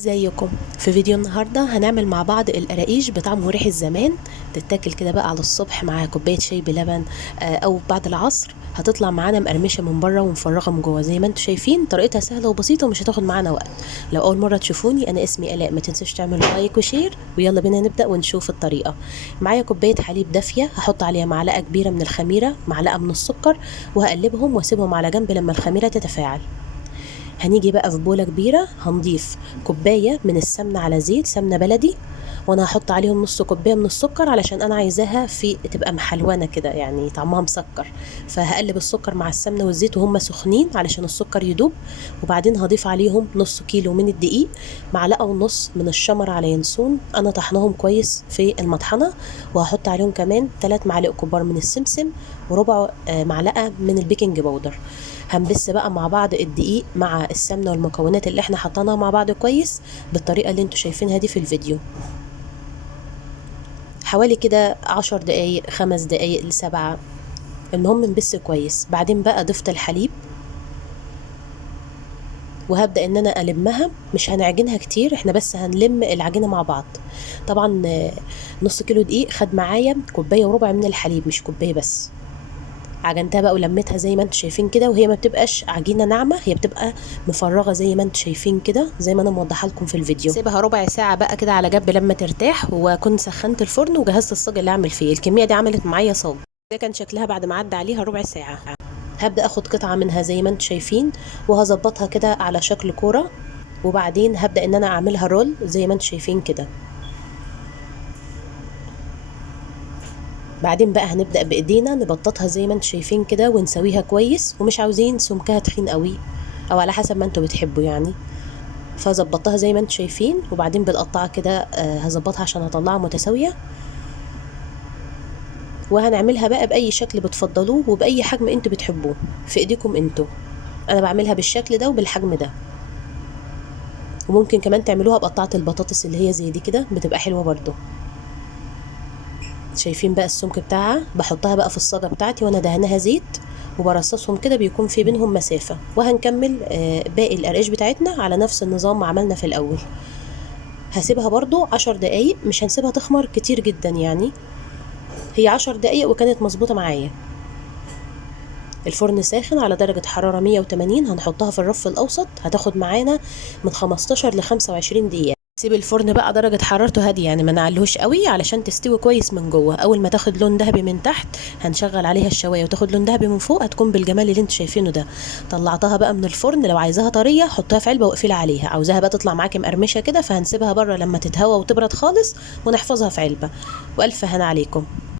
ازيكم؟ في فيديو النهارده هنعمل مع بعض القراقيش بطعم وريحة زمان. تتاكل كده بقى على الصبح مع كوبايه شاي بلبن، او بعد العصر. هتطلع معانا مقرمشه من بره ومفرغه من جوه زي ما انتم شايفين. طريقتها سهله وبسيطه ومش هتاخد معانا وقت. لو اول مره تشوفوني، انا اسمي الاء. ما تنسوش تعملوا لايك وشير، ويلا بينا نبدا ونشوف الطريقه. معايا كوبايه حليب دافيه، هحط عليها معلقه كبيره من الخميره، معلقه من السكر، وهقلبهم واسيبهم على جنب لما الخميره تتفاعل. هنيجي بقى في بولة كبيرة، هنضيف كوباية من السمنة على زيت سمنة بلدي، وانا هحط عليهم نص كوباية من السكر علشان انا عايزاها تبقى محلونة كده، يعني طعمها مسكر. فهقلب السكر مع السمنة والزيت وهم سخنين علشان السكر يدوب. وبعدين هضيف عليهم نص كيلو من الدقيق، معلقة ونص من الشمر على ينسون انا طحناهم كويس في المطحنة. وهحط عليهم كمان 3 معالق كبار من السمسم، وربع معلقة من البيكنج باودر. هنبس بقى مع بعض الدقيق مع السمنه والمكونات اللي احنا حطيناها مع بعض كويس بالطريقه اللي انتوا شايفينها دي في الفيديو. حوالي كده 10 دقايق، 5 دقايق ل7. المهم نبس كويس. بعدين بقى ضفت الحليب، وهبدا ان انا المها. مش هنعجنها كتير، احنا بس هنلم العجينه مع بعض. طبعا نص كيلو دقيق خد معايا كوبايه وربع من الحليب، مش كوبايه بس. عجنتها بقى ولميتها زي ما انتم شايفين كده، وهي ما بتبقاش عجينه ناعمه، هي بتبقى مفرغه زي ما انتم شايفين كده، زي ما انا موضحه لكم في الفيديو. سيبها ربع ساعه بقى كده على جنب لما ترتاح، وكنت سخنت الفرن وجهزت الصاج اللي اعمل فيه. الكميه دي عملت معايا صاج. ده كان شكلها بعد ما عدى عليها ربع ساعه. هبدا اخد قطعه منها زي ما انتم شايفين، وهظبطها كده على شكل كوره. وبعدين هبدا ان انا اعملها رول زي ما انتم شايفين كده. بعدين بقى هنبدأ بإيدينا نبططها زي ما انتم شايفين كده، ونسويها كويس، ومش عاوزين سمكها تخين قوي، او على حسب ما انتوا بتحبوا يعني. فظبطتها زي ما انتم شايفين، وبعدين بالقطعة كده هظبطها عشان اطلعها متساوية. وهنعملها بقى بأي شكل بتفضلوه وبأي حجم انتوا بتحبوه، في ايديكم انتوا. انا بعملها بالشكل ده وبالحجم ده. وممكن كمان تعملوها بقطعة البطاطس اللي هي زي دي كده، بتبقى حلوة برضو. شايفين بقى السمك بتاعها. بحطها بقى في الصاجة بتاعتي وانا دهنها زيت، وبرصصهم كده بيكون في بينهم مسافة. وهنكمل باقي القرقاش بتاعتنا على نفس النظام ما عملنا في الأول. هسيبها برضو 10 دقايق، مش هنسيبها تخمر كتير جدا يعني. هي 10 دقايق وكانت مظبوطة معايا. الفرن ساخن على درجة حرارة 180. هنحطها في الرف الأوسط، هتاخد معانا من 15 ل 25 دقيقة. سيب الفرن بقى درجة حرارته هادية، يعني ما نعلهوش قوي علشان تستوي كويس من جوه. اول ما تاخد لون ذهبي من تحت هنشغل عليها الشوايه، وتاخد لون ذهبي من فوق، هتكون بالجمال اللي انتوا شايفينه ده. طلعتها بقى من الفرن. لو عايزاها طريه حطها في علبه واقفلي عليها، عاوزاها بقى تطلع معاكي مقرمشه كده فهنسيبها بره لما تتهوى وتبرد خالص، ونحفظها في علبه. والف هنا عليكم.